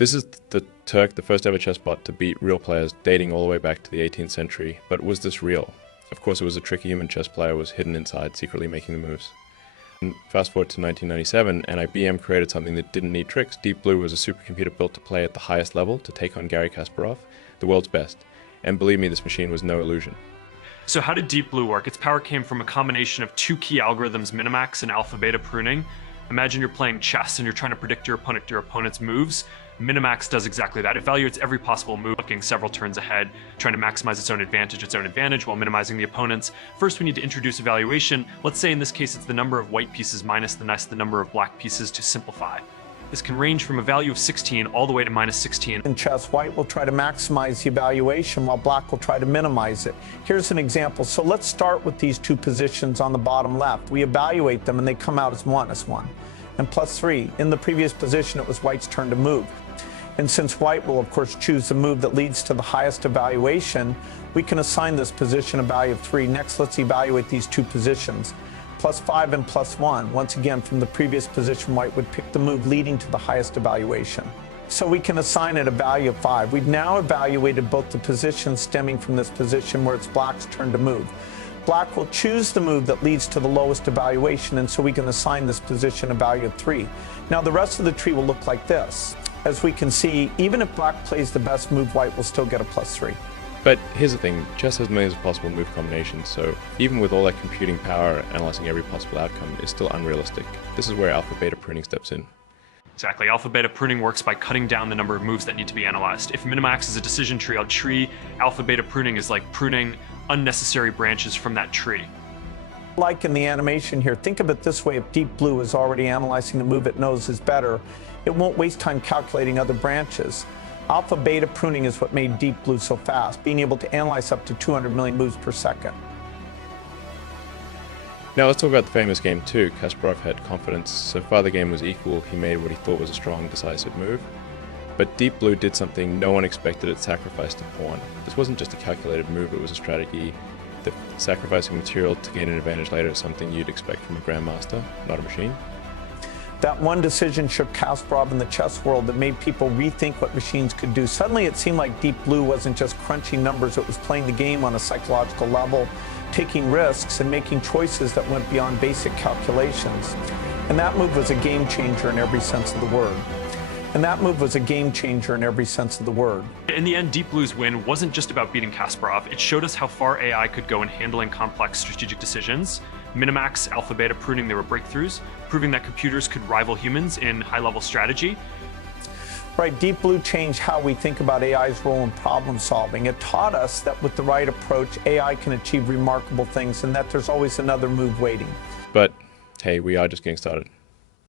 This is the Turk, the first ever chess bot to beat real players dating all the way back to the 18th century. But was this real? Of course it was. A tricky human chess player was hidden inside, secretly making the moves. And fast forward to 1997, and IBM created something that didn't need tricks. Deep Blue was a supercomputer built to play at the highest level, to take on Garry Kasparov, the world's best. And believe me, this machine was no illusion. So how did Deep Blue work? Its power came from a combination of two key algorithms, minimax and alpha-beta pruning. Imagine you're playing chess and you're trying to predict your opponent's moves. Minimax does exactly that. It evaluates every possible move, looking several turns ahead, trying to maximize its own advantage while minimizing the opponent's. First, we need to introduce evaluation. Let's say in this case it's the number of white pieces minus the number of black pieces to simplify. This can range from a value of 16 all the way to minus 16. In chess, white will try to maximize the evaluation while black will try to minimize it. Here's an example. So let's start with these two positions on the bottom left. We evaluate them and they come out as 1 and +3. In the previous position, it was white's turn to move. And since white will, of course, choose the move that leads to the highest evaluation, we can assign this position a value of 3. Next, let's evaluate these two positions. +5 and +1. Once again, from the previous position, white would pick the move leading to the highest evaluation. So we can assign it a value of 5. We've now evaluated both the positions stemming from this position where it's black's turn to move. Black will choose the move that leads to the lowest evaluation, and so we can assign this position a value of 3. Now the rest of the tree will look like this. As we can see, even if black plays the best move, white will still get a +3. But here's the thing, chess has millions of possible move combinations, so even with all that computing power, analyzing every possible outcome is still unrealistic. This is where alpha-beta pruning steps in. Exactly. Alpha-beta pruning works by cutting down the number of moves that need to be analyzed. If minimax is a decision tree, alpha-beta pruning is like pruning unnecessary branches from that tree. Like in the animation here, think of it this way: if Deep Blue is already analyzing the move it knows is better, it won't waste time calculating other branches. Alpha-beta pruning is what made Deep Blue so fast, being able to analyze up to 200 million moves per second. Now let's talk about the famous game 2. Kasparov had confidence. So far the game was equal. He made what he thought was a strong, decisive move. But Deep Blue did something no one expected. It sacrificed a pawn. This wasn't just a calculated move, it was a strategy. The sacrificing material to gain an advantage later is something you'd expect from a grandmaster, not a machine. That one decision shook Kasparov in the chess world that made people rethink what machines could do. Suddenly it seemed like Deep Blue wasn't just crunching numbers, it was playing the game on a psychological level, taking risks and making choices that went beyond basic calculations. And that move was a game changer in every sense of the word. In the end, Deep Blue's win wasn't just about beating Kasparov. It showed us how far AI could go in handling complex strategic decisions. Minimax, alpha-beta pruning, they were breakthroughs, proving that computers could rival humans in high-level strategy. Right, Deep Blue changed how we think about AI's role in problem solving. It taught us that with the right approach, AI can achieve remarkable things and that there's always another move waiting. But hey, we are just getting started.